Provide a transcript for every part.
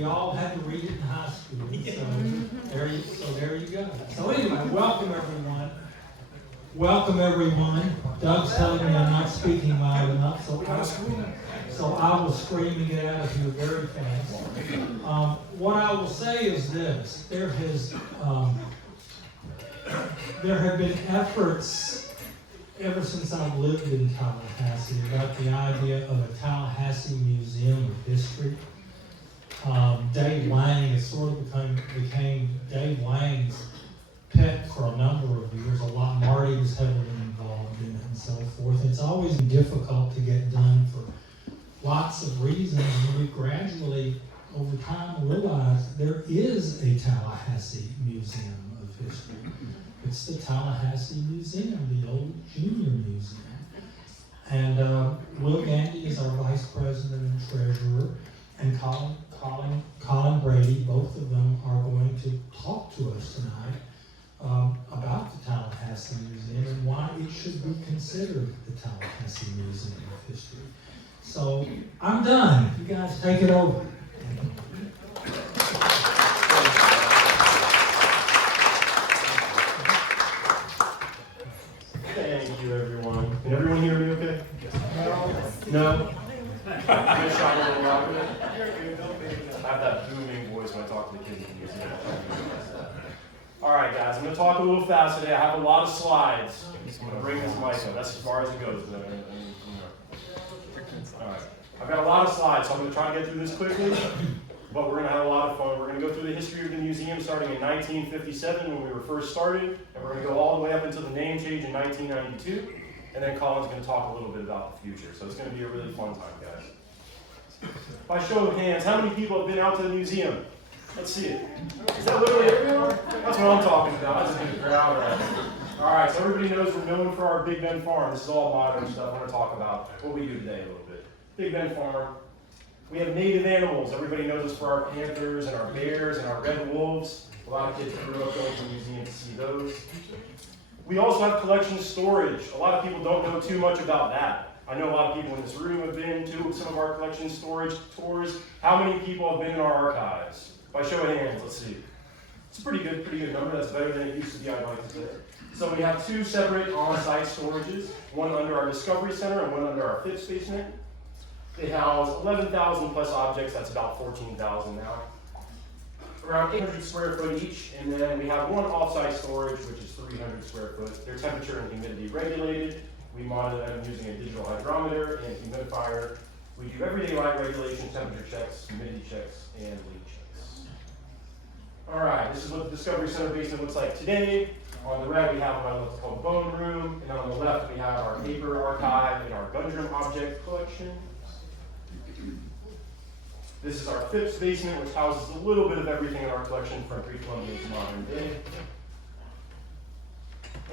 We all had to read it in high school, so there you go. So anyway, welcome everyone. Welcome everyone. Doug's telling me I'm not speaking loud enough, so I will scream and get out of here very fast. What I will say is this: there have been efforts ever since I've lived in Tallahassee about the idea of a Tallahassee Museum of History. Dave Lang, it sort of became Dave Lang's pet for a number of years. Marty was heavily involved in it and so forth. It's always been difficult to get done for lots of reasons, and we gradually, over time, realized there is a Tallahassee Museum of History. It's the Tallahassee Museum, the old junior museum. And Gandy is our vice president and treasurer, and Colin Brady, both of them are going to talk to us tonight about the Tallahassee Museum and why it should be considered the Tallahassee Museum of History. So I'm done. You guys take it over. Thank you, everyone. Can everyone hear me okay? No? I'm going to shout a little louder. I have that booming voice when I talk to the kids in the museum. All right, guys, I'm going to talk a little fast today. I have a lot of slides. I'm going to bring this mic up. That's as far as it goes. All right. I've got a lot of slides, so I'm going to try to get through this quickly, but we're going to have a lot of fun. We're going to go through the history of the museum starting in 1957 when we were first started, and we're going to go all the way up until the name change in 1992, and then Colin's going to talk a little bit about the future. So it's going to be a really fun time, guys. By show of hands, how many people have been out to the museum? Let's see it. Is that literally everyone? That's what I'm talking about. That's a good crowd right there. All right, so everybody knows we're known for our Big Bend Farm. This is all modern stuff. I'm going to talk about what we do today a little bit. Big Bend Farm. We have native animals. Everybody knows us for our panthers and our bears and our red wolves. A lot of kids grew up going to the museum to see those. We also have collection storage. A lot of people don't know too much about that. I know a lot of people in this room have been to some of our collection storage tours. How many people have been in our archives? By show of hands, let's see. It's a pretty good number. That's better than it used to be, I'd like to say. So we have two separate on-site storages, one under our Discovery Center and one under our Phipps basement. They house 11,000 plus objects. That's about 14,000 now. Around 800 square foot each, and then we have one off-site storage, which is 300 square foot. They're temperature and humidity regulated. We monitor them using a digital hydrometer and humidifier. We do everyday light regulation, temperature checks, humidity checks, and leak checks. All right, this is what the Discovery Center basement looks like today. On the right, we have what's called Bone Room, and on the left, we have our paper archive and our Gundam object collection. This is our Phipps basement, which houses a little bit of everything in our collection from pre-Columbian to modern day.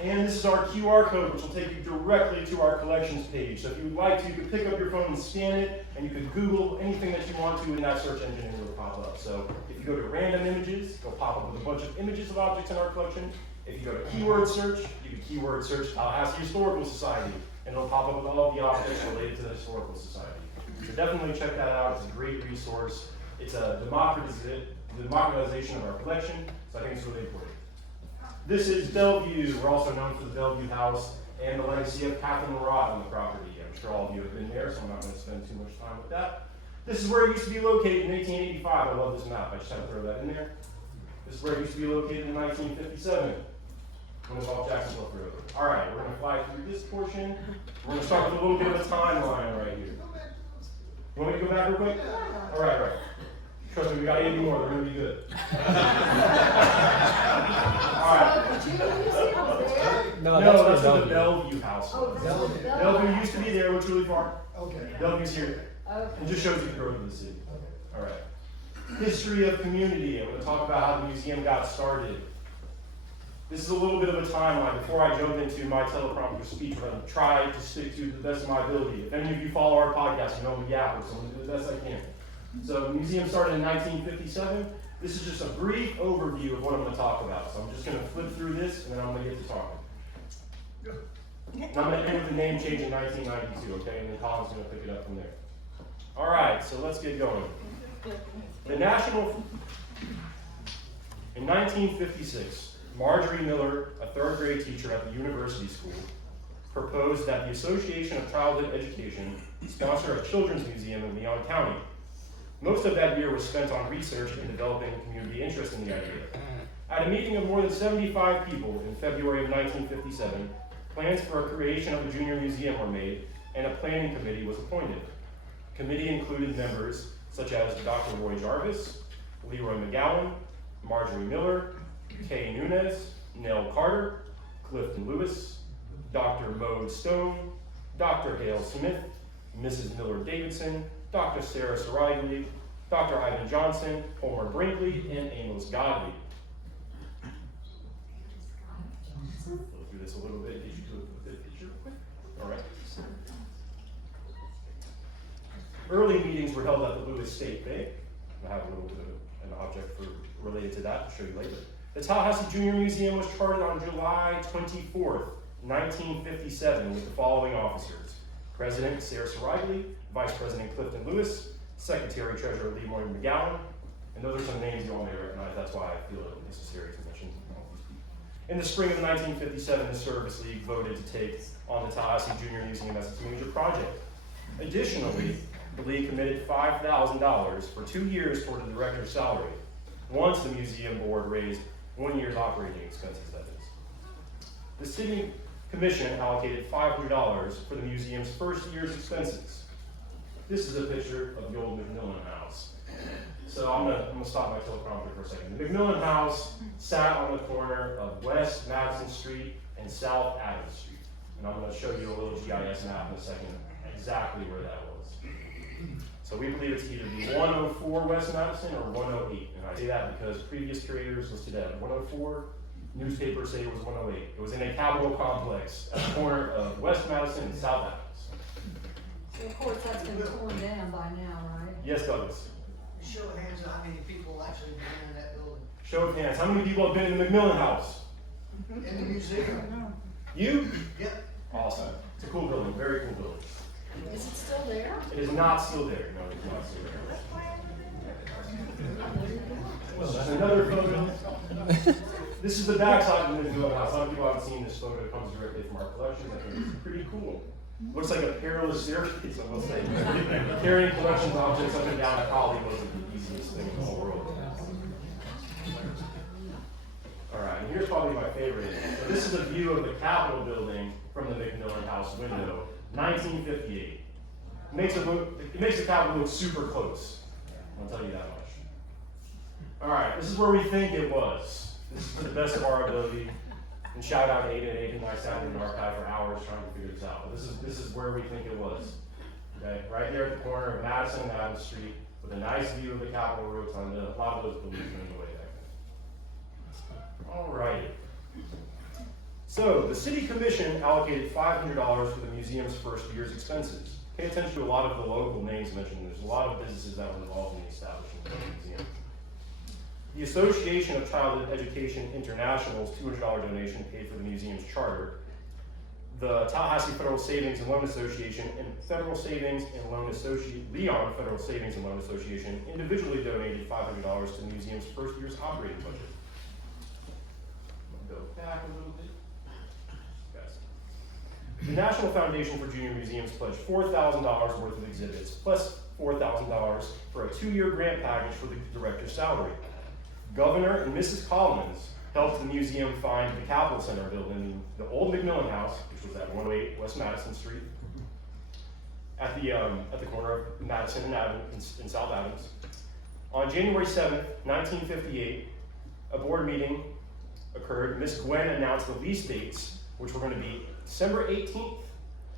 And this is our QR code, which will take you directly to our collections page. So if you would like to, you could pick up your phone and scan it, and you could Google anything that you want to in that search engine, and it will pop up. So if you go to random images, it'll pop up with a bunch of images of objects in our collection. If you go to keyword search, you can keyword search Tallahassee Historical Society, and it'll pop up with all of the objects related to the Historical Society. So definitely check that out. It's a great resource. It's a democratization of our collection, so I think it's really important. This is Bellevue. We're also known for the Bellevue House and the legacy of Catherine Murat on the property. I'm sure all of you have been there, so I'm not going to spend too much time with that. This is where it used to be located in 1885. I love this map. I just had to throw that in there. This is where it used to be located in 1957. When it was off Jacksonville Road. All right, we're going to fly through this portion. We're going to start with a little bit of a timeline right here. You want me to go back real quick? All right. Trust me, we got 80 more. They're going to be good. All right. No, that's where the Bellevue House was. Bellevue used to be there, which really far. Okay. Bellevue's here. Okay. It just shows you the growth of the city. Okay. All right. History of community. I'm going to talk about how the museum got started. This is a little bit of a timeline before I jump into my teleprompter speech, but I'm trying to stick to the best of my ability. If any of you follow our podcast, you know I'm a yapper, so I'm going to do the best I can. So the museum started in 1957. This is just a brief overview of what I'm going to talk about. So I'm just going to flip through this, and then I'm going to get to talking. And I'm going to end with the name change in 1992, okay? And then Colin's going to pick it up from there. All right, so let's get going. In 1956, Marjorie Miller, a third grade teacher at the university school, proposed that the Association of Childhood Education sponsor a children's museum in Leon County. Most of that year was spent on research and developing community interest in the idea. At a meeting of more than 75 people in February of 1957, plans for a creation of a junior museum were made, and a planning committee was appointed. The committee included members such as Dr. Roy Jarvis, Leroy McGowan, Marjorie Miller, Kay Nunez, Nell Carter, Clifton Lewis, Dr. Mode Stone, Dr. Hale Smith, Mrs. Miller Davidson, Dr. Sarah Sarigli, Dr. Ivan Johnson, Homer Brinkley, and Amos Godley. Go through this a little bit. Did you do a picture real quick? All right. Early meetings were held at the Lewis State Bank. I have a little bit of an object related to that to show you later. The Tallahassee Junior Museum was chartered on July 24th, 1957 with the following officers: President Sarah Sarigli, Vice President Clifton Lewis, Secretary Treasurer Leroy McGowan, and those are some names you all may recognize. That's why I feel it necessary to mention all these people. In the spring of 1957, the Service League voted to take on the Tallahassee Junior Museum as its major project. Additionally, the League committed $5,000 for 2 years toward the director's salary, once the museum board raised 1 year's operating expenses, that is. The city commission allocated $500 for the museum's first year's expenses. This is a picture of the old McMillan House. So I'm gonna stop my teleprompter for a second. The McMillan House sat on the corner of West Madison Street and South Adams Street. And I'm gonna show you a little GIS map in a second, exactly where that was. So we believe it's either the 104 West Madison or 108. And I say that because previous curators listed at 104, newspapers say it was 108. It was in a Capitol complex at the corner of West Madison and South Adams. So of course that's been torn down by now, right? Yes, Douglas. Show of hands of how many people actually been in that building. Show of hands. How many people have been in the McMillan House? In the museum. You? Yep. Awesome. It's a cool building, very cool building. Is it still there? It is not still there. No, it is not still there. Well, that's another photo. This is the backside of the McMillan House. Some people haven't seen this photo. It comes directly from our collection. I think it's pretty cool. Looks like a perilous staircase, I will say. Carrying collections objects up and down probably wasn't the easiest thing in the whole world. All right, and here's probably my favorite. So this is a view of the Capitol building from the McMillan House window, 1958. It makes the Capitol look super close. I'll tell you that much. All right, this is where we think it was. This is to the best of our ability. And shout out to Ada and I sat in the archive for hours trying to figure this out. But this is where we think it was. Okay, right there at the corner of Madison and Adams Street, with a nice view of the Capitol Rotunda. A lot of those buildings went away back then. All right. So the city commission allocated $500 for the museum's first year's expenses. Pay attention to a lot of the local names mentioned. There's a lot of businesses that were involved in the establishment of the museum. The Association of Childhood Education International's $200 donation paid for the museum's charter. The Tallahassee Federal Savings and Loan Association and Federal Savings and Loan Leon Federal Savings and Loan Association individually donated $500 to the museum's first year's operating budget. Go back a little bit. Guys. The National Foundation for Junior Museums pledged $4,000 worth of exhibits, plus $4,000 for a 2-year grant package for the director's salary. Governor and Mrs. Collins helped the museum find the Capitol Center building, the old McMillan House, which was at 108 West Madison Street, at the corner of Madison and South Adams. On January 7th, 1958, a board meeting occurred. Miss Gwen announced the lease dates, which were going to be December 18th,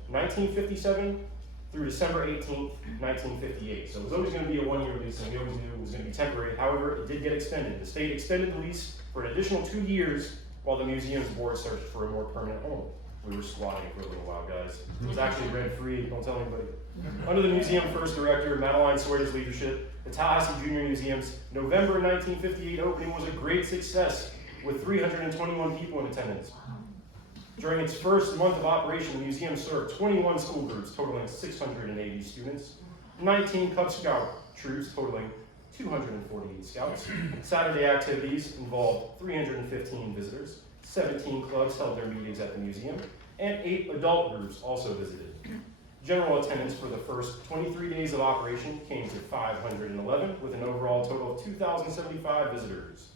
1957 through December 18th, 1958. So it was always going to be a 1-year lease, and we always knew it was going to be temporary. However, it did get extended. The state extended the lease for an additional 2 years while the museum's board searched for a more permanent home. We were squatting for a little while, guys. It was actually rent-free, don't tell anybody. Under the museum first director, Madeline Sawyer's leadership, the Tallahassee Junior Museum's November 1958 opening was a great success, with 321 people in attendance. During its first month of operation, the museum served 21 school groups totaling 680 students, 19 Cub Scout troops totaling 248 scouts. Saturday activities involved 315 visitors, 17 clubs held their meetings at the museum, and 8 adult groups also visited. General attendance for the first 23 days of operation came to 511, with an overall total of 2,075 visitors.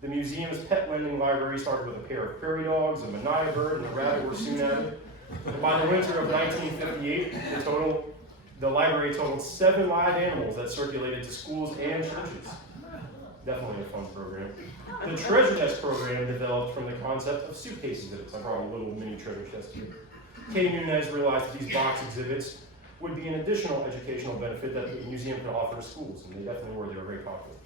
The museum's pet lending library started with a pair of prairie dogs, a manaya bird, and a rabbit were soon added. And by the winter of 1958, the library totaled 7 live animals that circulated to schools and churches. Definitely a fun program. The treasure chest program developed from the concept of suitcase exhibits. I brought a little mini treasure chest here. Kay Nunez realized that these box exhibits would be an additional educational benefit that the museum could offer to schools, and they definitely were. They were very popular.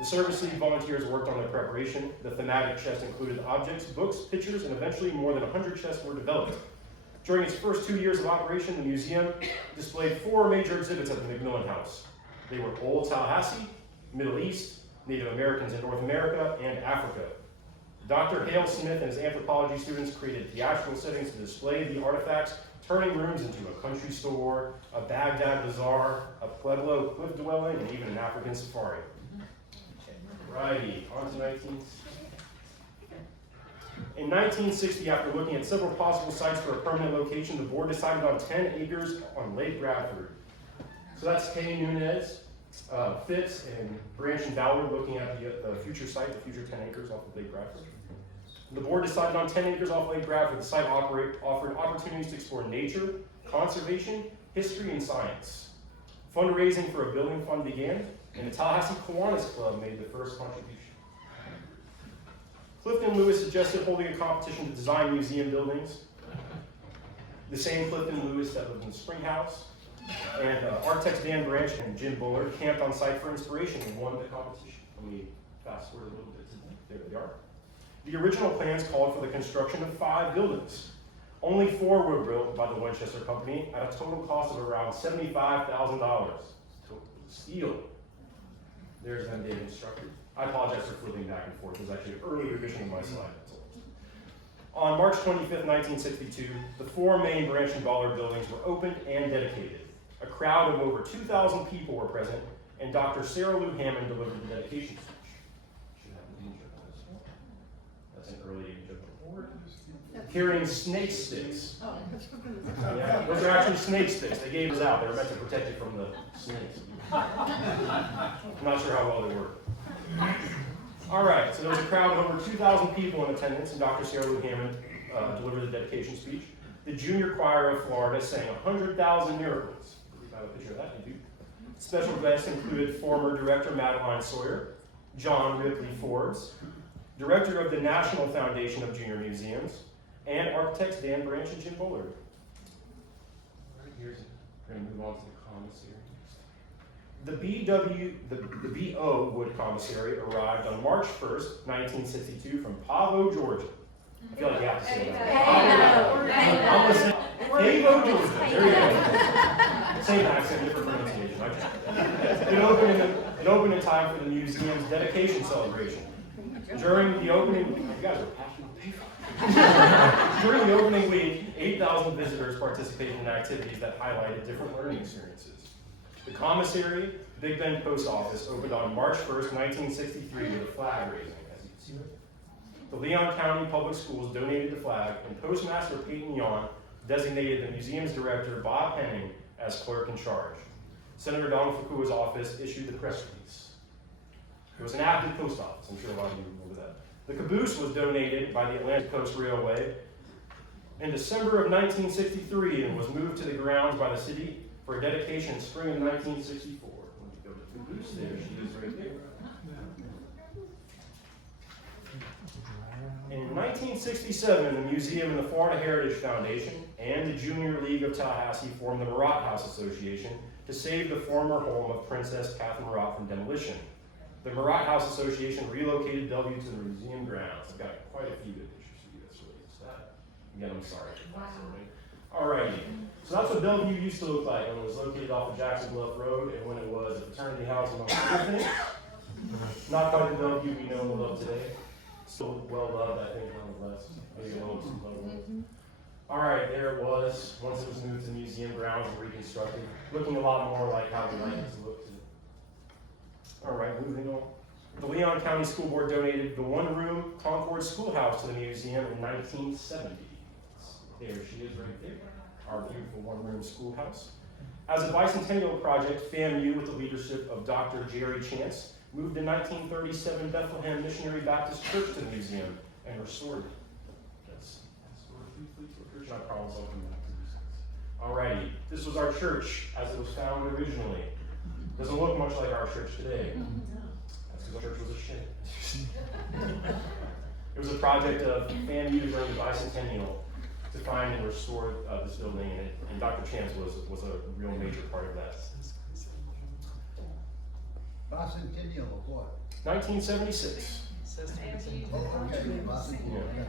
The service league volunteers worked on their preparation. The thematic chest included objects, books, pictures, and eventually more than 100 chests were developed. During its first 2 years of operation, the museum displayed 4 major exhibits at the McMillan House. They were Old Tallahassee, Middle East, Native Americans in North America, and Africa. Dr. Hale Smith and his anthropology students created theatrical settings to display the artifacts, turning rooms into a country store, a Baghdad bazaar, a Pueblo cliff dwelling, and even an African safari. Righty, on to 1960. In 1960, after looking at several possible sites for a permanent location, the board decided on 10 acres on Lake Bradford. So that's Kay Nunez, Fitz, and Branch and Ballard looking at the future site, the future 10 acres off of Lake Bradford. The board decided on 10 acres off Lake Bradford. The site offered opportunities to explore nature, conservation, history, and science. Fundraising for a building fund began, and the Tallahassee Kiwanis Club made the first contribution. Clifton Lewis suggested holding a competition to design museum buildings. The same Clifton Lewis that lived in the Spring House. And architects Dan Branch and Jim Bullard camped on site for inspiration and won the competition. Let me fast forward a little bit. There they are. The original plans called for the construction of 5 buildings. Only 4 were built by the Winchester Company at a total cost of around $75,000. Total steal. There's them being constructed. I apologize for flipping back and forth. It was actually an early revision of my slide. On March 25th, 1962, the 4 main Branch and Ballard buildings were opened and dedicated. A crowd of over 2,000 people were present, and Dr. Sarah Lou Hammond delivered the dedication speech. Should have an image of this one. That's an early image of the board. Carrying snake sticks. Oh. Yeah, those are actually snake sticks. They gave us out. They were meant to protect you from the snakes. I'm not sure how well they work. All right, so there was a crowd of over 2,000 people in attendance, and Dr. Sarah Lou Hammond delivered the dedication speech. The Junior Choir of Florida sang 100,000 Miracles. I have a picture of that, you do. Special guests included former director Madeline Sawyer, John Ripley Forbes, director of the National Foundation of Junior Museums, and architects Dan Branch and Jim Bullard. We're going to move on to the commissary. The B.O. Wood Commissary arrived on March 1st, 1962 from Pavo, Georgia. I feel like you have to say that. I'm going to say Pavo, Georgia. There you go. Same accent, different pronunciation. It opened in time for the museum's dedication celebration. During the opening, you guys are passionate people. During the opening week, 8,000 visitors participated in activities that highlighted different learning experiences. The commissary, Big Bend Post Office, opened on March 1st, 1963 with a flag raising, as you can see there. The Leon County Public Schools donated the flag, and Postmaster Peyton Yon designated the museum's director, Bob Henning, as clerk in charge. Senator Donald Fuqua's office issued the press release. It was an active post office, I'm sure a lot of you remember that. The caboose was donated by the Atlantic Coast Railway in December of 1963 and was moved to the grounds by the city for a dedication in spring of 1964. When you go to the caboose, there she is right there. In 1967, the museum and the Florida Heritage Foundation and the Junior League of Tallahassee formed the Murat House Association to save the former home of Princess Catherine Murat from demolition. The Murat House Association relocated Bellevue to the museum grounds. I've got quite a few good pictures for you. That's really sad. Again, I'm sorry. Alrighty. So that's what Bellevue used to look like when it was located off of Jackson Bluff Road and when it was a fraternity house among other things. Not quite the Bellevue we know and love today. Still well loved, I think, nonetheless. Maybe a little too low. Alright, there it was, once it was moved to museum grounds and reconstructed. Looking a lot more like how we like it to look today. All right, moving on. The Leon County School Board donated the one-room Concord Schoolhouse to the museum in 1970. There she is right there, our beautiful one-room schoolhouse. As a bicentennial project, FAMU, with the leadership of Dr. Jerry Chance, moved in 1937 Bethlehem Missionary Baptist Church to the museum and restored it. That's church. I promise I'll come back to these things. Alrighty, this was our church as it was founded originally. Doesn't look much like our church today. That's because our church was a shit. It was a project of FAMU during the bicentennial to find and restore this building, and Dr. Chance was a real major part of that. Bicentennial of what? 1976. Oh, okay, bicentennial.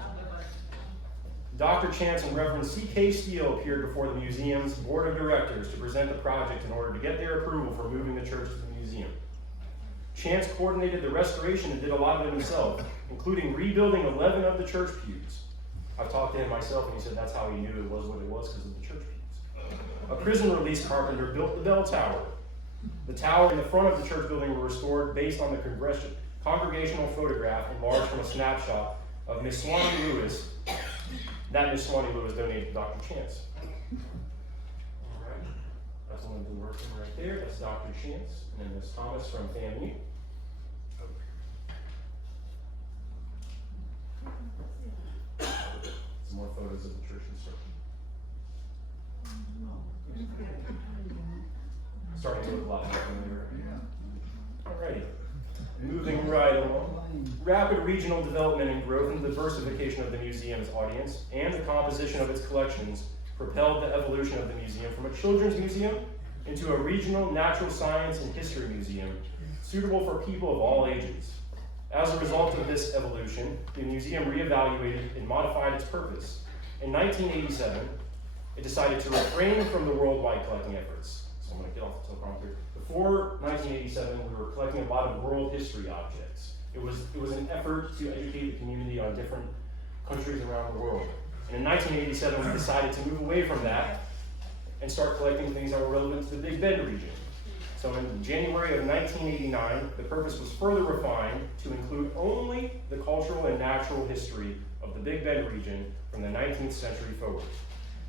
Dr. Chance and Reverend C.K. Steele appeared before the museum's board of directors to present the project in order to get their approval for moving the church to the museum. Chance coordinated the restoration and did a lot of it himself, including rebuilding 11 of the church pews. I've talked to him myself, and he said that's how he knew it was what it was, because of the church pews. A prison release carpenter built the bell tower. The tower and the front of the church building were restored based on the congregational photograph enlarged from a snapshot of Miss Swanee Lewis. That Miss Swanee Lewis donated to Dr. Chance. All right, that's one of the working right there. That's Dr. Chance, and then Miss Thomas from FAMU. Some more photos of the church construction. Starting to look a lot more familiar. Alrighty, moving right along. Rapid regional development and growth and diversification of the museum's audience and the composition of its collections propelled the evolution of the museum from a children's museum into a regional natural science and history museum suitable for people of all ages. As a result of this evolution, the museum reevaluated and modified its purpose. In 1987, it decided to refrain from the worldwide collecting efforts. So I'm going to get off the teleprompter here. Before 1987, we were collecting a lot of world history objects. It was an effort to educate the community on different countries around the world. And in 1987, we decided to move away from that and start collecting things that were relevant to the Big Bend region. So in January of 1989, the purpose was further refined to include only the cultural and natural history of the Big Bend region from the 19th century forward.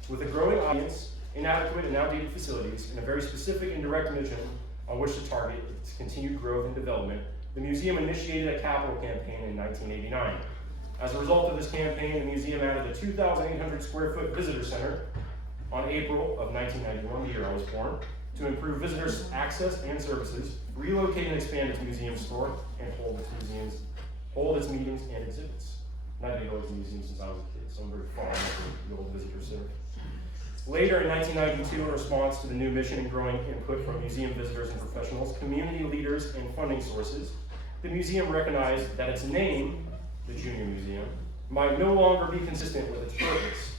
With a growing audience, inadequate and outdated facilities, and a very specific and direct mission on which to target its continued growth and development, the museum initiated a capital campaign in 1989. As a result of this campaign, the museum added a 2,800 square foot visitor center on April of 1991, the year I was born, to improve visitors' access and services, relocate and expand its museum store, and hold its meetings and exhibits. And I've been going to the museum since I was a kid, so I'm very fond of the old visitor center. Later in 1992, in response to the new mission and growing input from museum visitors and professionals, community leaders, and funding sources, the museum recognized that its name, the Junior Museum, might no longer be consistent with its purpose.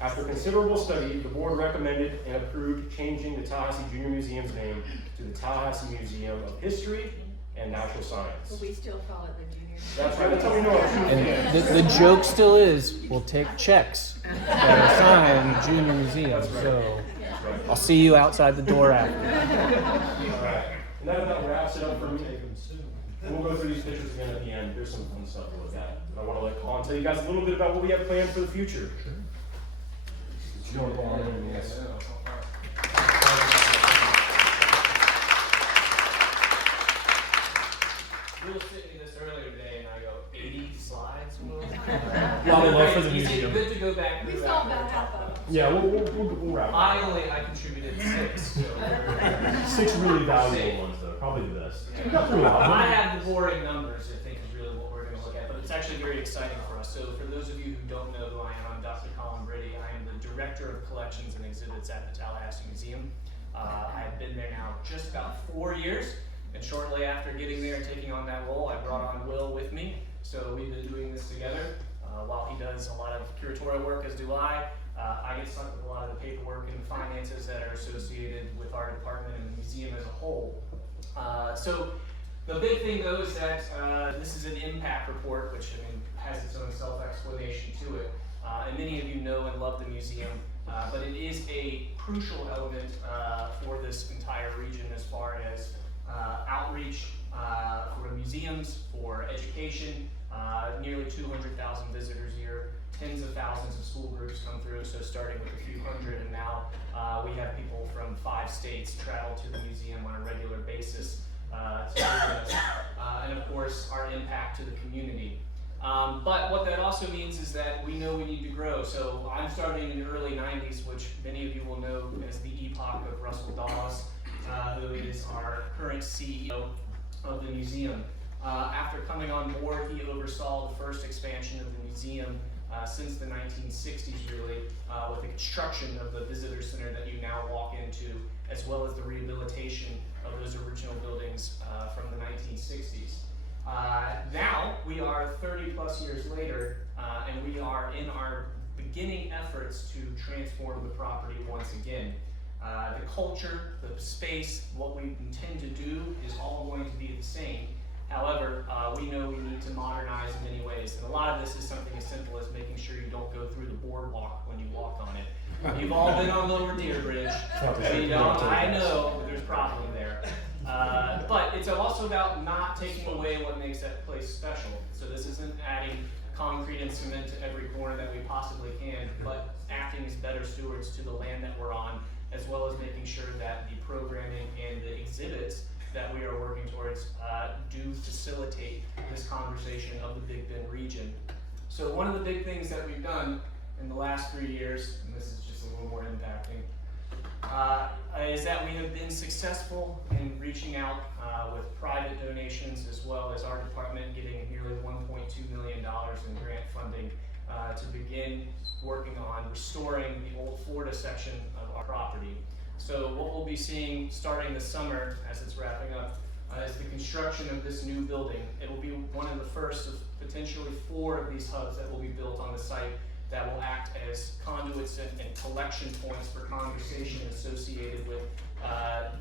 After considerable study, the board recommended and approved changing the Tallahassee Junior Museum's name to the Tallahassee Museum of History and Natural Science. But we still call it the junior. That's right, that's how we know it's And the joke still is, we'll take checks that are signed Junior Museum. That's right. So That's right. I'll see you outside the door after. All right. And that about wraps it up for me. We'll go through these pictures again at the end. There's some fun stuff to look at. But I want to let Colin tell you guys a little bit about what we have planned for the future. Sure. Yes. We were sitting this earlier today, and I go, 80 slides? Lot of love for the He said, museum. good to go back. We through saw after about the half top. of them. Yeah, we'll wrap I contributed 6. So it. 6 really valuable ones, though. Probably the best. I have the boring numbers, I think, is really what we're going to look at, but it's actually very exciting for us. So for those of you who don't know who I am, I'm Dr. Colin Brady. I am the Director of Collections and Exhibits at the Tallahassee Museum. I've been there now just about 4 years, and shortly after getting there and taking on that role, I brought on Will with me. So we've been doing this together. While he does a lot of curatorial work, as do I get stuck with a lot of the paperwork and the finances that are associated with our department and the museum as a whole. So the big thing though is that this is an impact report, which has its own self-explanation to it. And many of you know and love the museum, but it is a crucial element for this entire region as far as outreach, for museums, for education, nearly 200,000 visitors a year, tens of thousands of school groups come through, so starting with a few hundred, and now we have people from 5 states travel to the museum on a regular basis to visit us, and of course our impact to the community. But what that also means is that we know we need to grow. So I'm starting in the early 90s, which many of you will know as the epoch of Russell Dawes, who is our current CEO of the museum. After coming on board, he oversaw the first expansion of the museum since the 1960s, really, with the construction of the visitor center that you now walk into, as well as the rehabilitation of those original buildings from the 1960s. Now we are 30 plus years later, and we are in our beginning efforts to transform the property once again. The culture, the space, what we intend to do is all going to be the same. However, we know we need to modernize in many ways, and a lot of this is something as simple as making sure you don't go through the boardwalk when you walk on it. You've all been on Lower Deer Bridge, so you know, I know that there's a problem there. But it's also about not taking away what makes that place special. So this isn't adding concrete and cement to every corner that we possibly can, but acting as better stewards to the land that we're on, as well as making sure that the programming and the exhibits that we are working towards do facilitate this conversation of the Big Bend region. So one of the big things that we've done in the last 3 years, and this is just a little more impacting, is that we have been successful in reaching out with private donations, as well as our department getting nearly $1.2 million in grant funding to begin working on restoring the old Florida section of our property. So what we'll be seeing starting this summer, as it's wrapping up, is the construction of this new building. It will be one of the first of potentially 4 of these hubs that will be built on the site that will act as conduits and collection points for conversation associated with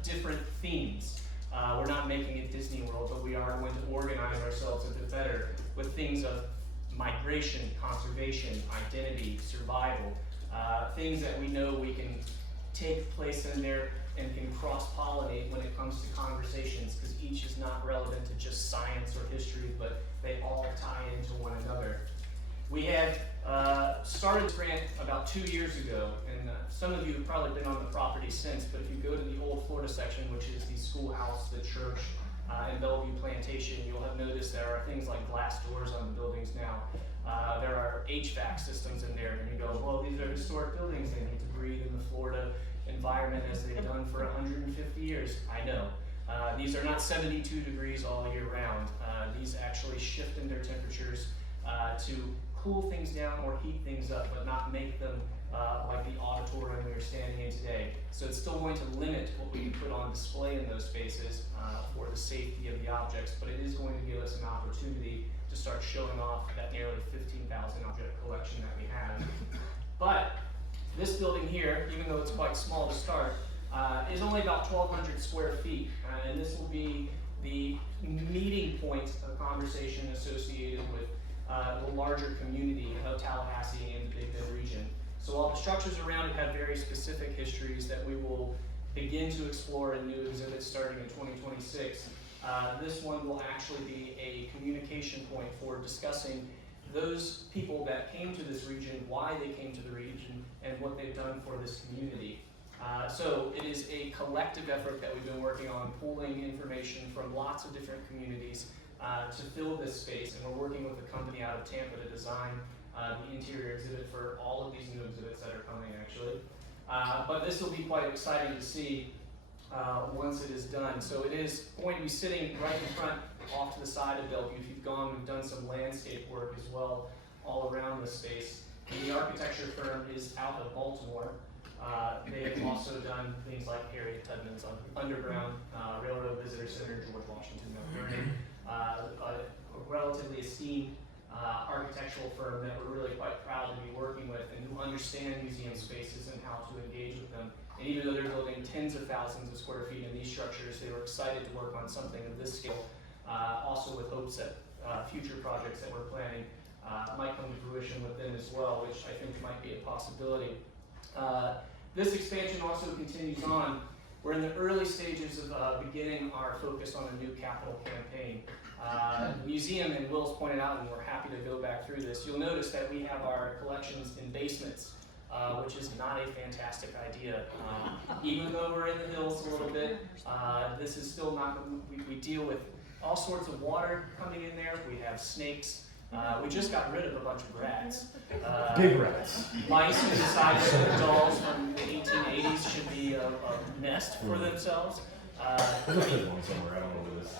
different themes. We're not making it Disney World, but we are going to organize ourselves a bit better with things of migration, conservation, identity, survival, things that we know we can take place in there and can cross-pollinate when it comes to conversations, because each is not relevant to just science or history, but they all tie into one another. We had started this grant about 2 years ago, and some of you have probably been on the property since, but if you go to the old Florida section, which is the schoolhouse, the church, and Bellevue Plantation, you'll have noticed there are things like glass doors on the buildings now. There are HVAC systems in there, and you go, well, these are historic buildings, they need to breathe in the Florida environment as they've done for 150 years. I know. These are not 72 degrees all year round. These actually shift in their temperatures to cool things down or heat things up, but not make them like the auditorium we are standing in today. So it's still going to limit what we can put on display in those spaces for the safety of the objects, but it is going to give us an opportunity to start showing off that nearly 15,000 object collection that we have. But this building here, even though it's quite small to start, is only about 1,200 square feet, and this will be the meeting point of conversation associated with the larger community of Tallahassee and the Big Bend region. So while the structures around it have very specific histories that we will begin to explore in new exhibits starting in 2026, this one will actually be a communication point for discussing those people that came to this region, why they came to the region, and what they've done for this community. So it is a collective effort that we've been working on, pulling information from lots of different communities to fill this space, and we're working with a company out of Tampa to design the interior exhibit for all of these new exhibits that are coming, actually. But this will be quite exciting to see once it is done. So it is going to be sitting right in front, off to the side of Bellevue. If you've gone, we've done some landscape work as well all around the space. And the architecture firm is out of Baltimore. They have also done things like Harriet Tubman's Underground Railroad Visitor Center, George Washington, Mount Vernon, a relatively esteemed architectural firm that we're really quite proud to be working with, and who understand museum spaces and how to engage with them. And even though they're building tens of thousands of square feet in these structures, they were excited to work on something of this scale, also with hopes that future projects that we're planning might come to fruition with them as well, which I think might be a possibility. This expansion also continues on we're in the early stages of beginning our focus on a new capital campaign. The museum, and Will's pointed out, and we're happy to go back through this, you'll notice that we have our collections in basements, which is not a fantastic idea. Even though we're in the hills a little bit, this is still not, we deal with all sorts of water coming in there. We have snakes. We just got rid of a bunch of rats. Big rats. Mice who decided that dolls from the 1880s should be a nest for themselves. There's a fifth one somewhere, I don't know what it is.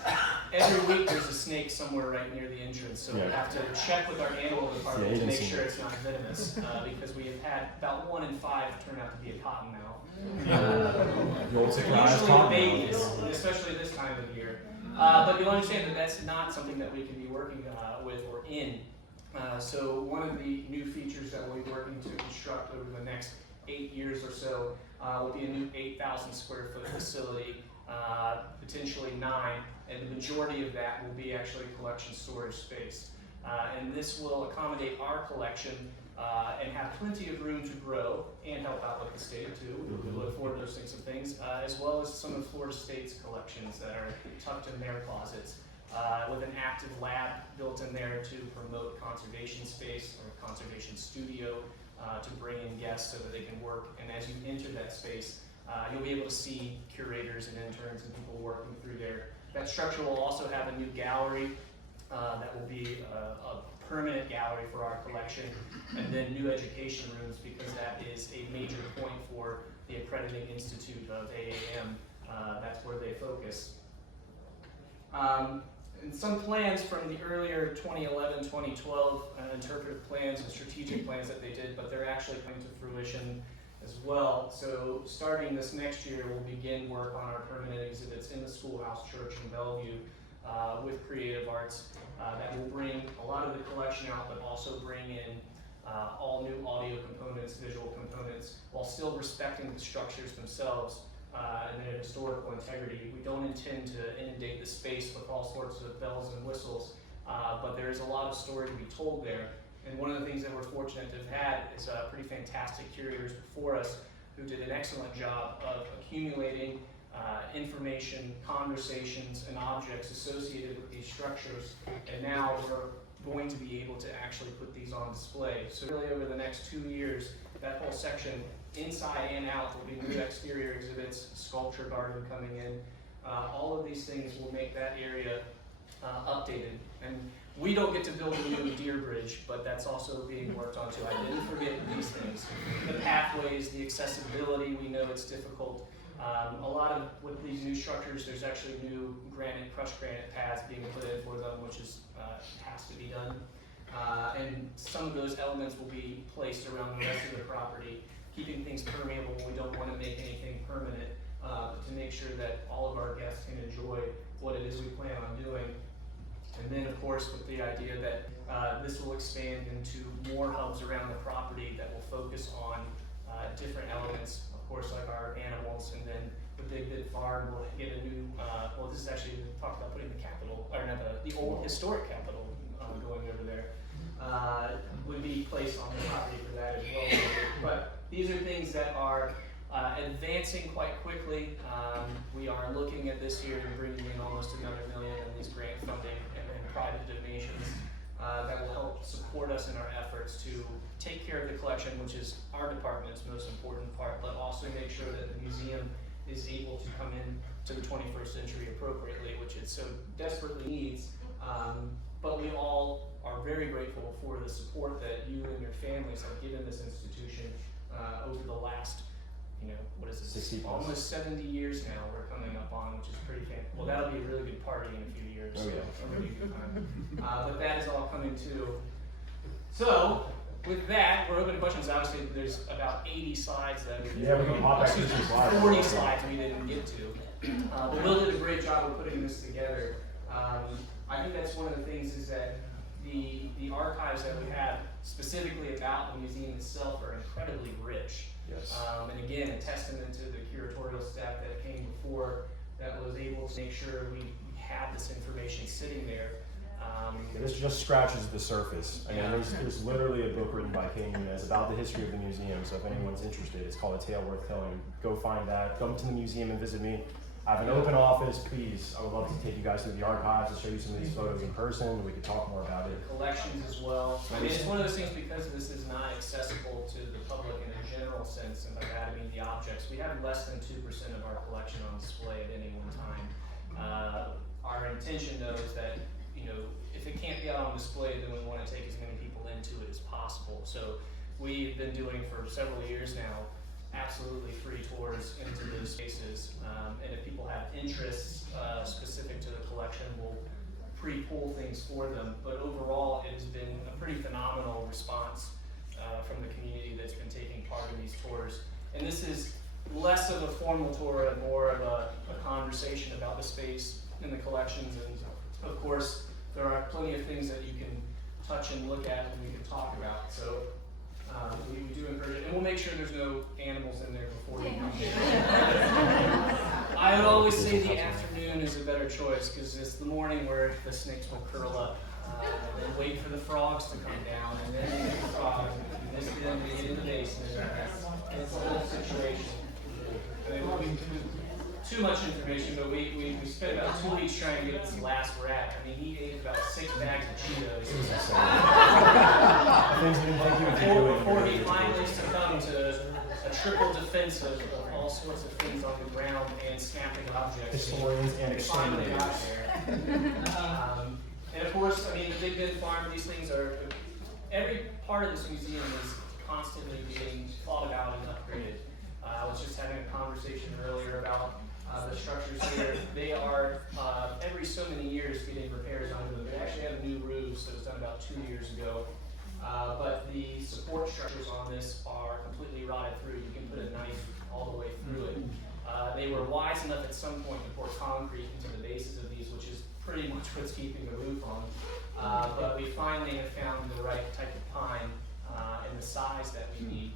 Every week there's a snake somewhere right near the entrance, so we have to check with our animal department to make sure it's not venomous, because we have had about 1 in 5 turn out to be a cottonmouth. Usually a babies, especially this time of year. But you'll understand that that's not something that we can be working with or in. So one of the new features that we'll be working to construct over the next 8 years or so will be a new 8,000 square foot facility, potentially 9, and the majority of that will be actually collection storage space. And this will accommodate our collection and have plenty of room to grow and help out with the state too. We look forward to those types of things, as well as some of Florida State's collections that are tucked in their closets, with an active lab built in there to promote conservation space or conservation studio, to bring in guests so that they can work. And as you enter that space, you'll be able to see curators and interns and people working through there. That structure will also have a new gallery that will be a permanent gallery for our collection, and then new education rooms, because that is a major point for the Accrediting Institute of AAM. That's where they focus. And some plans from the earlier 2011, 2012 interpretive plans and strategic plans that they did, but they're actually coming to fruition as well. So starting this next year, we'll begin work on our permanent exhibits in the Schoolhouse Church in Bellevue with creative arts that will bring a lot of the collection out, but also bring in all new audio components, visual components, while still respecting the structures themselves and their historical integrity. We don't intend to inundate the space with all sorts of bells and whistles, but there is a lot of story to be told there. And one of the things that we're fortunate to have had is pretty fantastic curators before us who did an excellent job of accumulating information, conversations, and objects associated with these structures. And now we're going to be able to actually put these on display. So really over the next 2 years, that whole section, inside and out, will be new exterior exhibits, sculpture garden coming in. All of these things will make that area updated. And we don't get to build a new deer bridge, but that's also being worked on too. I didn't forget these things. The pathways, the accessibility, we know it's difficult. A lot of, with these new structures, there's actually new crushed granite paths being put in for them, which is, has to be done. And some of those elements will be placed around the rest of the property, keeping things permeable. We don't want to make anything permanent, but to make sure that all of our guests can enjoy what it is we plan on doing. And then, of course, with the idea that this will expand into more hubs around the property that will focus on different elements, of course, like our animals, and then the Big Bit Farm will get a new, well, this is actually, we talked about putting the Capitol, or not the old historic Capitol going over there, would be placed on the property for that as well. But these are things that are advancing quite quickly. We are looking at this year and bringing in almost another $1 million in these grant funding and private donations that will help support us in our efforts to take care of the collection, which is our department's most important part, but also make sure that the museum is able to come in to the 21st century appropriately, which it so desperately needs. But we all are very grateful for the support that you and your families have given this institution over the last, what is it? 60 plus. Almost 70 years now we're coming up on, which is pretty fantastic. Well, that'll be a really good party in a few years, so it'll be a good time. But that is all coming too. So, with that, we're open to questions. Obviously, there's about 80 slides that we Yeah, we're gonna pop back to some slides. 40 slides we didn't get to. But Will did a great job of putting this together. I think that's one of the things is that the archives that we have specifically about the museum itself are incredibly rich. Yes. And again, a testament to the curatorial staff that came before that was able to make sure we had this information sitting there. this just scratches the surface. I mean, there's literally a book written by King Nunez about the history of the museum, so if anyone's interested, it's called A Tale Worth Telling. Go find that, come to the museum and visit me. I have an open office, please. I would love to take you guys through the archives and show you some of these photos in person. We could talk more about it. Collections as well. I mean, it's one of those things because this is not accessible to the public in a general sense, and by that I mean the objects. We have less than 2% of our collection on display at any one time. Our intention though is that, you know, if it can't be out on display, then we want to take as many people into it as possible. So we've been doing for several years now absolutely free tours into those spaces. And if people have interests specific to the collection, we'll pre-pull things for them. But overall, it has been a pretty phenomenal response from the community that's been taking part in these tours. And this is less of a formal tour and more of a conversation about the space and the collections. And of course, there are plenty of things that you can touch and look at and we can talk about. So we do encourage it, and we'll make sure there's no animals in there before you come in. I would always say the afternoon is a better choice because it's the morning where the snakes will curl up, and then wait for the frogs to come down, and then the frogs, and then we get in the basement. It's a whole situation. I mean, too much information, but we spent about 2 weeks trying to get this last rat. I mean, he ate about 6 bags of Cheetos before he finally succumbed to a triple defense of all sorts of things on the ground and snapping objects. Historians and Finally got exterminators. there. And of course, I mean, the Big Bend Farm, these things are, every part of this museum is constantly being thought about and upgraded. I was just having a conversation earlier about the structures here. They are every so many years getting repairs onto them. They actually have a new roof, so it was done about 2 years ago. But the support structures on this are completely rotted through. You can put a knife all the way through it. They were wise enough at some point to pour concrete into the bases of these, which is pretty much what's keeping the roof on. But we finally have found the right type of pine and the size that we need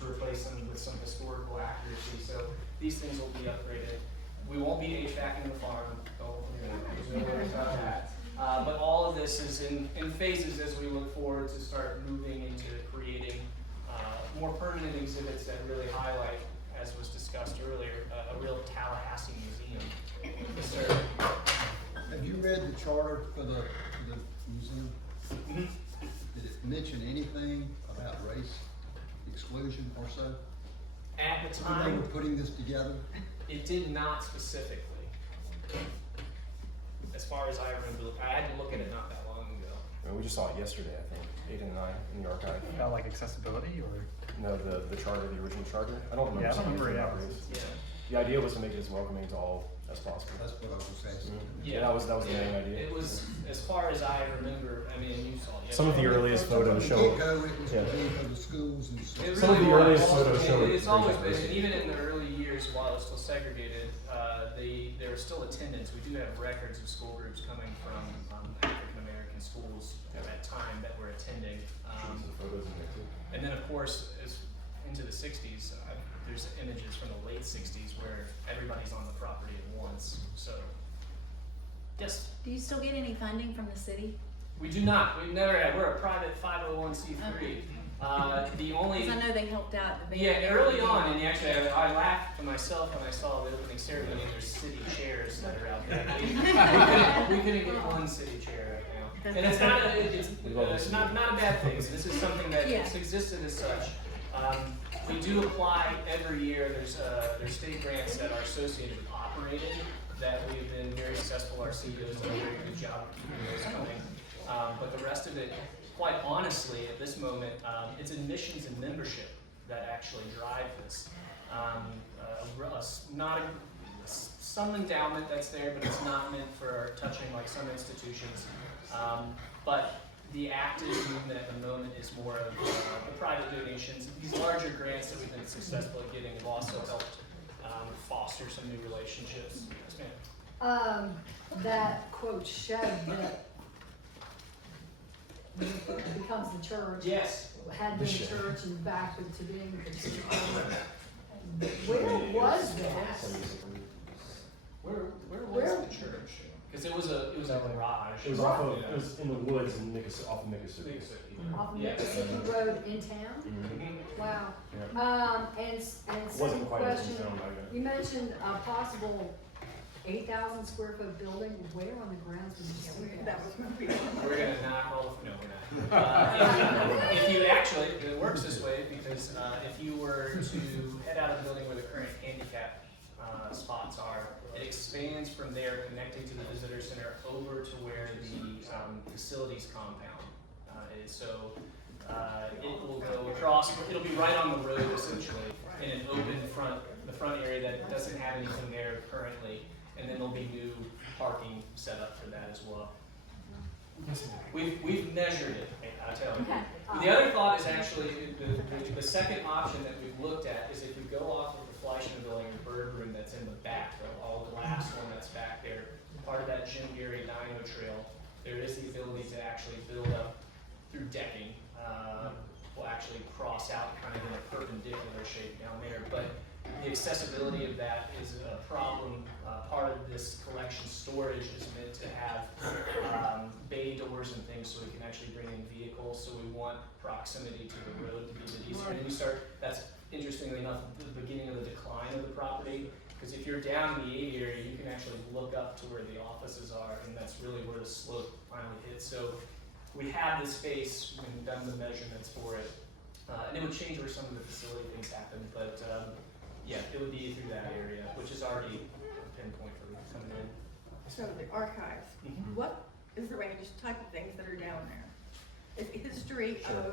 to replace them with some historical accuracy. So these things will be upgraded. We won't be HVACing the farm. There's no worries about that. But all of this is in phases as we look forward to start moving into creating more permanent exhibits that really highlight, as was discussed earlier, a real Tallahassee museum. Yes, sir. Have you read the charter for the museum? Mm-hmm. Did it mention anything about race exclusion or so? At the When they time, were putting this together? it did not specifically. As far as I remember, I had to look at it not that long ago. I mean, we just saw it yesterday, I think, 8 and 9 in the archive. About like accessibility or? No, the charter, the original charter. I don't remember Yeah, I seeing don't anything remember, about race. Yeah. The idea was to make it as welcoming to all as possible. That's what I was asking. Yeah. That was the main idea. It was, as far as I remember, I mean, you saw it. Some of the earliest photos From show. the get-go, it was Yeah. to be for the schools and stuff. It Some of really the earliest was. photos show It's always racial been, and diversity. even in the early years while it was still segregated, there was still attendance. We do have records of school groups coming from African American schools at that time that were attending. Some photos in there too. And then of course, as into the 60s, there's images from the late 60s where everybody's on the property at once. So, yes. Do you still get any funding from the city? We do not. We've never had. We're a private 501c3. The only. Because I know they helped out the Yeah, early on, and actually, I laughed to myself when I saw the opening ceremony. There's city chairs that are out there. We couldn't get one city chair right now, and it's not a bad thing. This is something that Yeah. it's existed as such. We do apply every year. There's state grants that are associated with operating that we've been very successful. Our CEO's done a very good job of keeping those coming. But the rest of it, quite honestly, at this moment, it's admissions and membership that actually drive this. Some endowment that's there, but it's not meant for touching like some institutions. But the active movement at the moment is more of the private donations. These larger grants that we've been successful at getting have also helped foster some new relationships. Yes, ma'am. That quote shed that becomes the church. Yes. Had been the church and back to being the church. Where was that? Where was the church? Because it was a garage. It was it was in the woods in off of Mississippi. Off of Yeah. Mississippi Road in town? Mhm. Wow. Yeah. And Wasn't second quite as question, in town back then. you mentioned a possible 8,000 square foot building. Where on the grounds would you see that? We're gonna knock all of, no, we're not. If you actually, it works this way, because if you were to head out of the building where the current handicap spots are, it expands from there, connecting to the visitor center over to where the facilities compound is. So it will go across, it'll be right on the road essentially, in an open the front area that doesn't have anything there currently. And then there'll be new parking set up for that as well. We've measured it, I tell you. The other thought is actually, the second option that we've looked at is if we go off of the Fleischman building, the bird room that's in the back, the all glass one that's back there, part of that Jim Gary Dino Trail, there is the ability to actually build up through decking. We'll actually cross out kind of in a perpendicular shape down there, but the accessibility of that is a problem. Part of this collection storage is meant to have bay doors and things so we can actually bring in vehicles, so we want proximity to the road to be a bit easier. And we start, that's interestingly enough, the beginning of the decline of the property, because if you're down in the aviary, you can actually look up to where the offices are, and that's really where the slope finally hits. So we have the space, we've done the measurements for it, and it would change where some of the facility things happen, but yeah, it would be through that area, which is already a pinpoint for coming in. So the archives, Mhm. what is the range type of things that are down there? Is history Sure. of,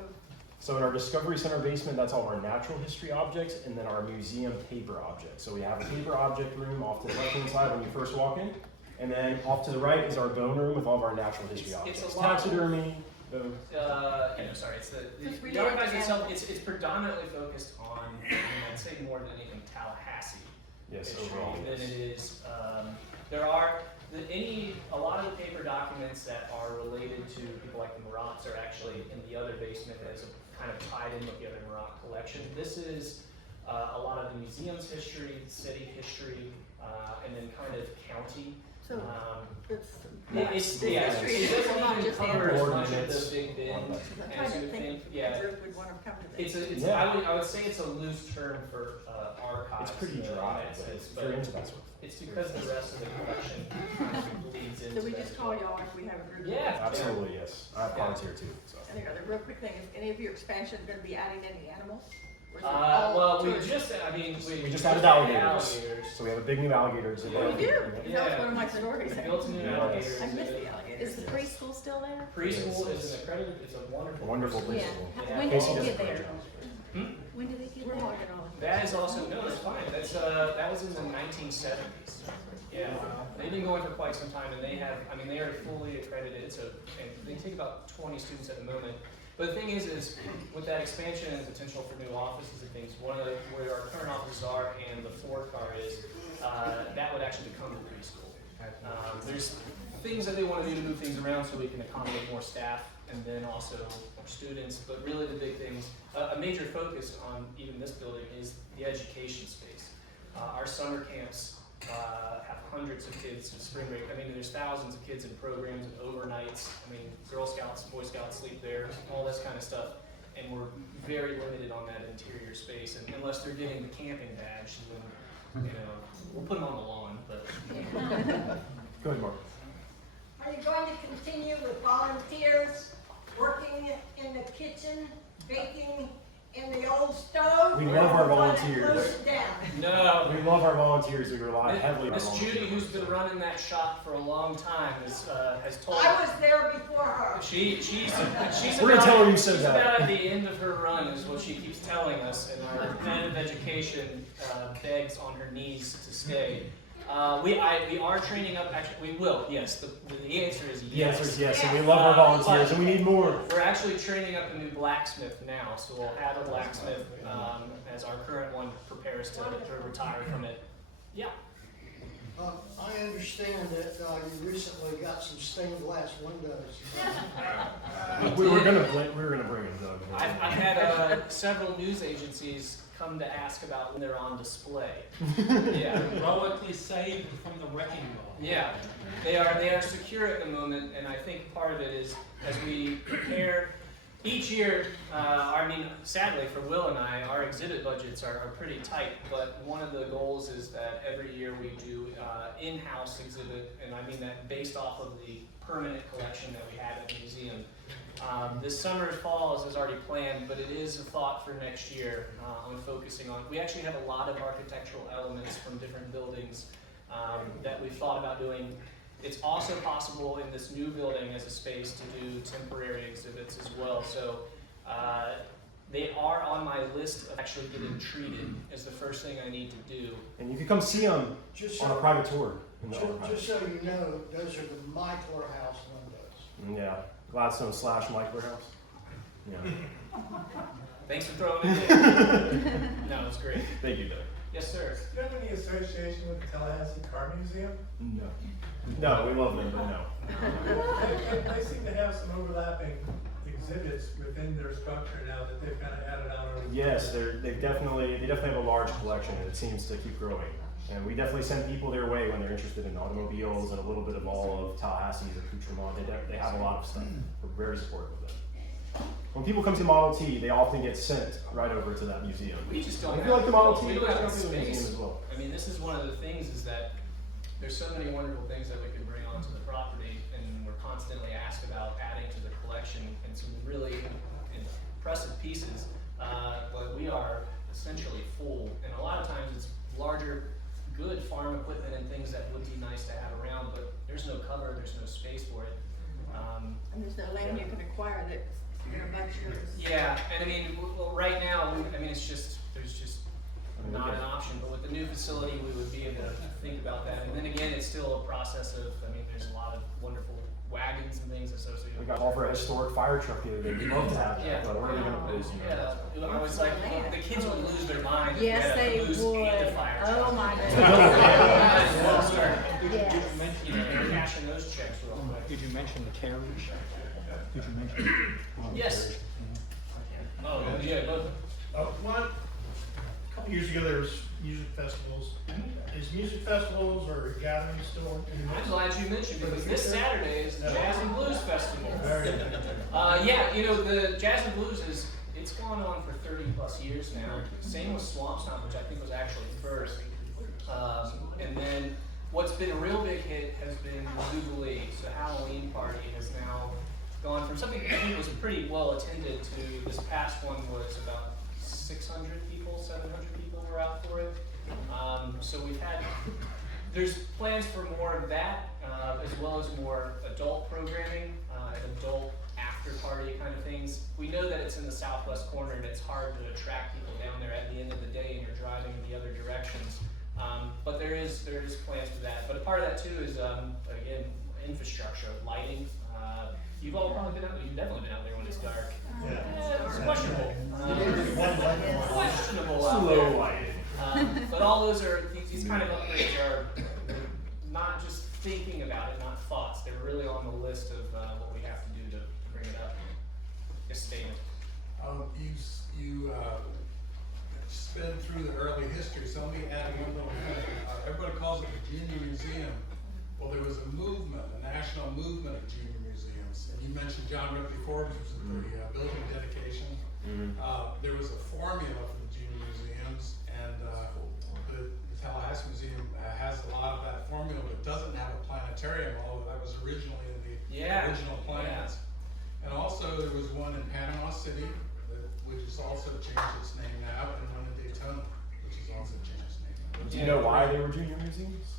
So in our Discovery Center basement, that's all our natural history objects, and then our museum paper objects. So we have a paper object room off to the left-hand side when you first walk in, and then off to the right is our bone room with all of our natural history It's a objects. lot of- Taxidermy, Sorry, it's Just the read archives it. itself, it's predominantly focused on, I'd say more than anything, Tallahassee yes, history overall, than yes. it is, there are, a lot of the paper documents that are related to people like the Marats are actually in the other basement as a kind of tied in with the other Marat collection. This is a lot of the museum's history, city history, and then kind of county. so it's, It's, the yeah, history it is doesn't not even just cover as much of ordinance. the big bins I'm as trying you to would think, think yeah. a group would want to come to this. It's Yeah. I would say it's a loose term for archives. It's pretty in dry, that but sense, if you're into that sort of it's because the rest of the collection kind of bleeds into So we that just as call well. y'all if we have a group. Yeah. Absolutely, yes. I have cards here too, so. And the other real quick thing, is any of your expansion going to be adding any animals? Or is it all Well, we tourists? just, We just added alligators. So we have a big new alligator exhibit. Oh, you do? Yeah. That's one of my stories. We built a new Yes. alligator I missed exhibit. the alligators. Is the preschool still there? Preschool Yes. is an accredited, it's a wonderful. Wonderful Yeah. preschool. Yeah. When Casey did you does a get great there? job. When did they get We're there? hogging on. That is also, no, it's fine, that's, that was in the 1970s. Yeah, they've been going for quite some time, and they have, I mean, they are fully accredited, so, and they take about 20 students at the moment. But the thing is with that expansion and potential for new offices and things, one of the, where our current offices are and the Ford car is, that would actually become the preschool. There's things that they want to do to move things around so we can accommodate more staff and then also more students, but really the big things, a major focus on even this building is the education space. Our summer camps have hundreds of kids in spring break. I mean, there's thousands of kids in programs and overnights. I mean, Girl Scouts, Boy Scouts sleep there, all this kind of stuff. And we're very limited on that interior space. And unless they're getting the camping badge, then, you know, we'll put them on the lawn, but. Go ahead, Mark. Are you going to continue with volunteers working in the kitchen, baking in the old stove? We love our Or want to volunteers. close it down? No. We love our volunteers. We rely heavily on Miss volunteers. Judy, who's been running that shop for a long time, has told. I was there before her. She's We're gonna tell her you said she's that. about at the end of her run is what she keeps telling us, and our head of education begs on her knees to stay. We are training up. Actually, we will. Yes, the answer is The yes. answer is yes, and we love our volunteers, and we need more. We're actually training up a new blacksmith now, so we'll have a blacksmith as our current one prepares to retire from it. Yeah. I understand that you recently got some stained glass windows. We were gonna bring in Doug. I've had several news agencies come to ask about when they're on display. Yeah. Heroically saved from the wrecking ball. Yeah, they are secure at the moment, and I think part of it is as we prepare each year. Sadly for Will and I, our exhibit budgets are pretty tight. But one of the goals is that every year we do in-house exhibit, and I mean that based off of the permanent collection that we have at the museum. This summer, fall is already planned, but it is a thought for next year on focusing on. We actually have a lot of architectural elements from different buildings that we've thought about doing. It's also possible in this new building as a space to do temporary exhibits as well. So they are on my list of actually getting treated is the first thing I need to do. And you can come see them Just on a so, private tour. In the archive. just so you know, those are the Michler House windows. Yeah, Gladstone / Michler House. Yeah. Thanks for throwing it in. No, it's great. Thank you, Doug. Yes, sir. Do you have any association with the Tallahassee Car Museum? No. No, we love them, but no. They seem to have some overlapping exhibits within their structure now that they've kind of added on over the Yes, years. they definitely have a large collection, and it seems to keep growing. And we definitely send people their way when they're interested in automobiles and a little bit of all of Tallahassee's accoutrement. They have a lot of stuff. We're very supportive of them. When people come to Model T, they often get sent right over to that museum. We just don't If have, you like the Model T, we don't have check the out the museum space. as well. I mean, this is one of the things is that there's so many wonderful things that we can bring onto the property, and we're constantly asked about adding to the collection and some really impressive pieces. But we are essentially full, and a lot of times it's larger, good farm equipment and things that would be nice to have around, but there's no cover, there's no space for it. And there's no land you can acquire that you're gonna bunch yours. Yeah, and I mean, right now, there's just not an option, but with the new facility, we would be able to think about that. And then again, it's still a process of, there's a lot of wonderful wagons and things associated We with got it. offered a historic fire truck the other day. We'd love to have Yeah. that, but where are we gonna put it? Yeah, I was like, the kids would lose their mind if we Yes, had they a boost would. and a fire truck. Oh my Might goodness. as well start, Yes. cashing those checks real quick. Did you mention the carriage? Did you mention? Yes. Oh, yeah, both. A couple years ago, there was music festivals. Is music festivals or gatherings still in I'm the glad you mentioned because this Saturday is the Jazz and Blues Festival. Very The Jazz and Blues it's gone on for 30 plus years now. Same with Swamp Stomp, which I think was actually first. And then what's been a real big hit has been the Jubilee. So Halloween Party has now gone from something I think was pretty well attended to this past one was about 600 people, 700 people were out for it. So there's plans for more of that, as well as more adult programming, adult after party kind of things. We know that it's in the southwest corner and it's hard to attract people down there at the end of the day and you're driving in the other directions. But there is plans for that. But a part of that too is, again, infrastructure, lighting. You've all probably been out there, you've definitely been out there when it's dark. It's questionable. Questionable out Slow there. lighting. But all those these kind of upgrades are not just thinking about it, not thoughts. They're really on the list of what we have to do to bring it up. Yes, statement. You sped through the early history, so let me add one little thing. Everybody calls it the Junior Museum. Well, there was a movement, a national movement of junior museums. And you mentioned John Ripley Forbes was at the building dedication. There was a formula for the junior museums, and the Tallahassee Museum has a lot of that formula, but doesn't have a planetarium, although that was originally in the original plans. And also there was one in Panama City, which has also changed its name now, and one in Daytona, which has also changed its name now. Do you know why they were junior museums?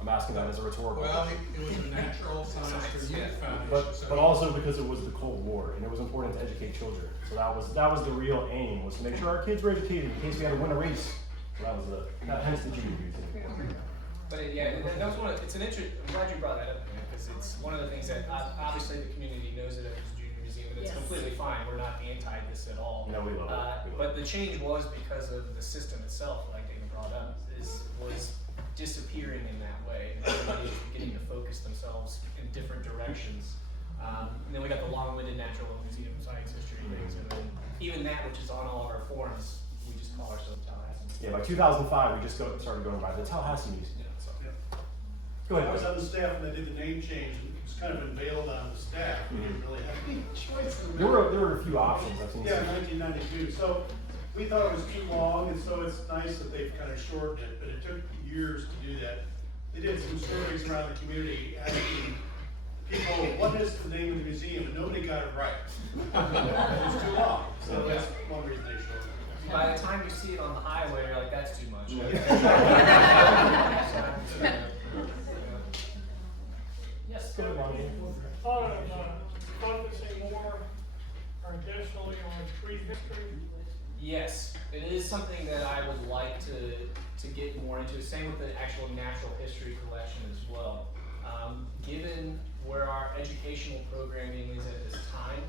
I'm asking that as a rhetorical Well, question. it was a natural science for youth foundation. But also because it was the Cold War and it was important to educate children. So that was the real aim, was to make sure our kids were educated in case we had to win a race. So that was hence the junior museum. But that was it's an interest. I'm glad you brought that up because it's one of the things that obviously the community knows it as a junior museum, and it's completely fine. We're not anti this at all. No, we love it. But the change was because of the system itself, like David brought up, was disappearing in that way. And everybody was beginning to focus themselves in different directions. And then we got the long-winded natural museum science history things, and then even that, which is on all of our forms, we just call ourselves Tallahassee. Yeah, by 2005, we just started going by the Tallahassee Museum. So. Go I was ahead. on the staff when they did the name change, and it was kind of unveiled on the staff. We didn't really have any choice in the There matter. were a few options. I've seen. Yeah, 1992. So we thought it was too long, and so it's nice that they've kind of shortened it, but it took years to do that. They did some surveys around the community asking people, what is the name of the museum? And nobody got it right. It was too long, so that's one reason they shortened it. By the time you see it on the highway, you're like, that's too much. Yes, go ahead, Lonnie. Thought of focusing more or additionally on tree history. Yes, it is something that I would like to get more into. Same with the actual natural history collection as well. Given where our educational programming is at this time,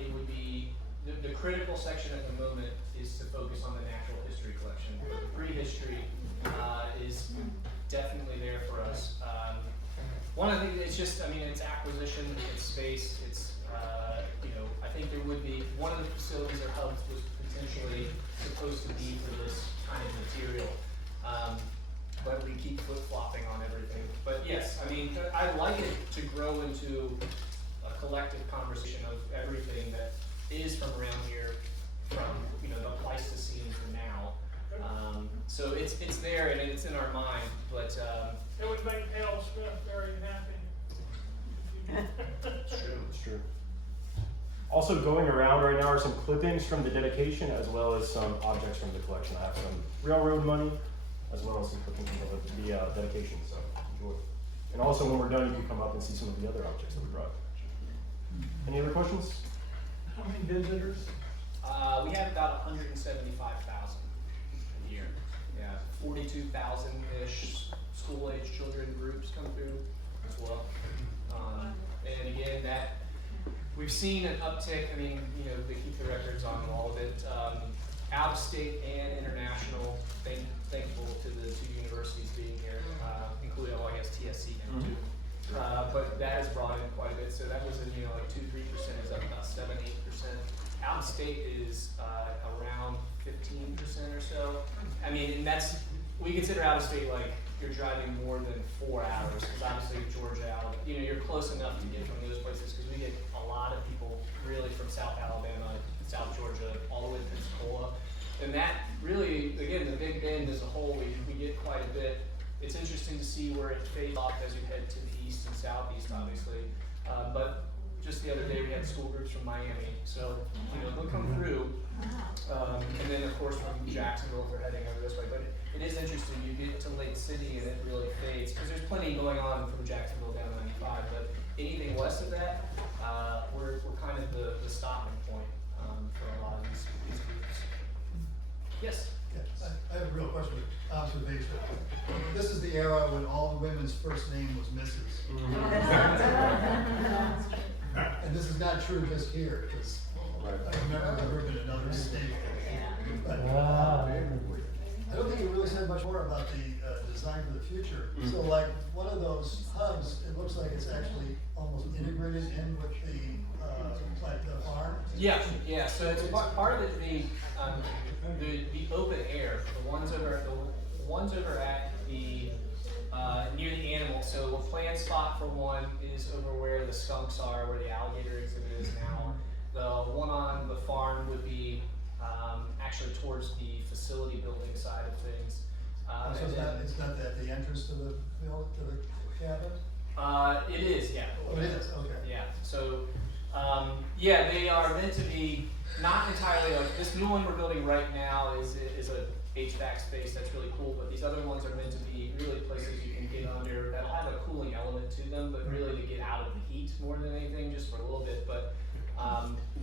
it would be the critical section at the moment is to focus on the natural history collection. But the prehistory is definitely there for us. One of the things, it's just, I mean, it's acquisition, it's space, it's, I think there would be, one of the facilities or hubs was potentially supposed to be for this kind of material. But we keep flip-flopping on everything. But yes, I mean, I'd like it to grow into a collective conversation of everything that is from around here, from, the Pleistocene to now. So it's there and it's in our mind, but, It would make Hale Smith very happy. it's true. It's true. Also going around right now are some clippings from the dedication as well as some objects from the collection. I have some railroad money as well as some clippings from the dedication, so enjoy. And also when we're done, you can come up and see some of the other objects that we brought. Any other questions? How many visitors? We have about 175,000 a year. Yeah, 42,000-ish school-age children groups come through as well. And again, that we've seen an uptick. I mean, they keep the records on all of it. Out of state and international. Thankful to the two universities being here, including, I guess TSC now too. But that has brought in quite a bit. So that was in, like 2-3% is up about 7-8%. Out of state is around 15% or so. I mean, and that's, we consider out of state like you're driving more than 4 hours, because obviously Georgia, you're close enough to get from those places, because we get a lot of people really from South Alabama, South Georgia, all the way to Pensacola. And that really, again, the Big Bend as a whole, we get quite a bit. It's interesting to see where it fades off as you head to the east and southeast, obviously. But just the other day, we had school groups from Miami, so they'll come through. And then, of course, from Jacksonville, if they're heading over this way. But it is interesting. You get to Lake City, and it really fades because there's plenty going on from Jacksonville down 95. But anything west of that, we're kind of the stopping point for a lot of these groups. Yes. Yeah, I have a real question, observation. This is the era when all the women's first name was Mrs. And this is not true just here, because I remember I grew up in another state. But I don't think you really said much more about the design for the future. So like one of those hubs, it looks like it's actually almost integrated in with the like the farm. Yeah. So it's part of it being the open air. The ones over at the near the animals. So a planned spot for one is over where the skunks are, where the alligator exhibit is now. The one on the farm would be actually towards the facility building side of things. So it's not at the entrance to the cabin? It is, yeah. Oh, it is, okay. Yeah. So they are meant to be not entirely like this new one we're building right now is a HVAC space that's really cool, but these other ones are meant to be really places you can get under that'll have a cooling element to them, but really to get out of the heat more than anything, just for a little bit. But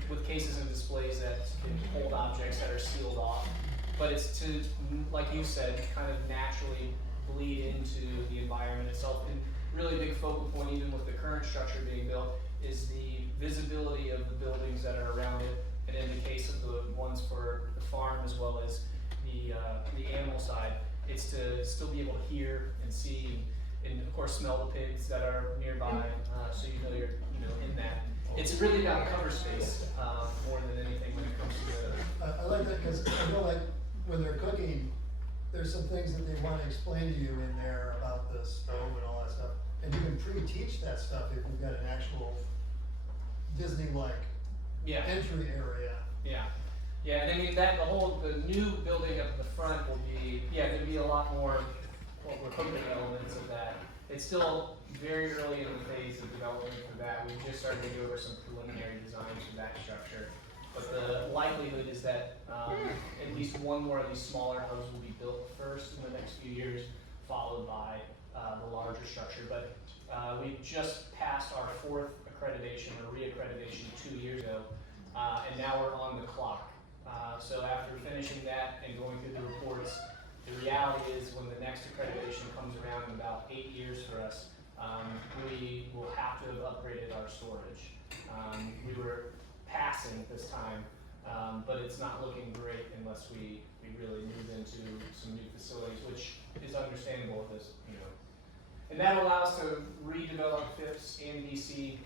with cases and displays that can hold objects that are sealed off. But it's to, like you said, kind of naturally bleed into the environment itself. And really big focal point, even with the current structure being built, is the visibility of the buildings that are around it. And in the case of the ones for the farm as well as the animal side, it's to still be able to hear and see and of course smell the pigs that are nearby, so you're in that. It's really about cover space, more than anything when it comes to the. I like that, cause I know like when they're cooking, there's some things that they wanna explain to you in there about the stove and all that stuff. And you can pre-teach that stuff if you've got an actual Disney-like Yeah. entry area. Yeah, yeah, and I mean the new building up at the front will be, there'll be a lot more, well, we're hoping elements of that. It's still very early in the phase of development for that. We've just started to go over some preliminary designs for that structure. But the likelihood is that at least one more of these smaller hubs will be built first in the next few years, followed by the larger structure. But we just passed our 4th accreditation or re-accreditation 2 years ago, and now we're on the clock. So after finishing that and going through the reports, the reality is when the next accreditation comes around in about 8 years for us, we will have to have upgraded our storage. We were passing this time, but it's not looking great unless we really move into some new facilities, which is understandable at this, And that allows to redevelop Phipps and DC,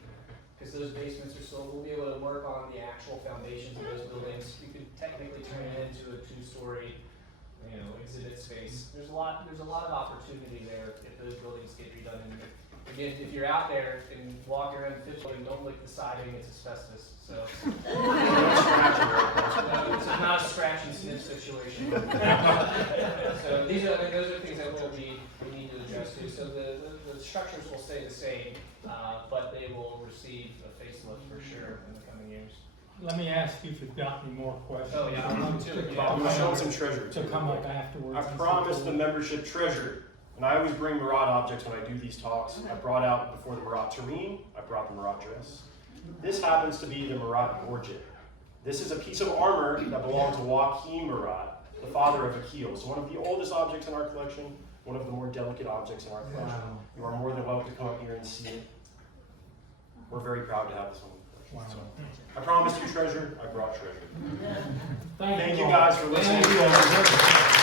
because those basements are still, we'll be able to work on the actual foundations of those buildings. We could technically turn it into a 2-story, exhibit space. There's a lot of opportunity there if those buildings get redone. And again, if you're out there and walk around the Phipps building, don't lick the siding, it's asbestos. So it's not a scratch and sniff situation. So those are things that we need to adjust to. So the structures will stay the same, but they will receive a facelift for sure in the coming years. Let me ask you if you've got any more questions. Oh, yeah. I want to I'm showing some treasure. to come up afterwards. I promised the membership treasure, and I always bring Murat objects when I do these talks. I brought out before the Murat tureen, I brought the Murat dress. This happens to be the Murat gorget. This is a piece of armor that belonged to Joachim Murat, the father of Akil. So one of the oldest objects in our collection, one of the more delicate objects in our collection. Wow. You are more than welcome to come up here and see it. We're very proud to have this one. Wow. So, I promised you treasure, I brought treasure. Thank Thank you all. guys for listening. Thank you all.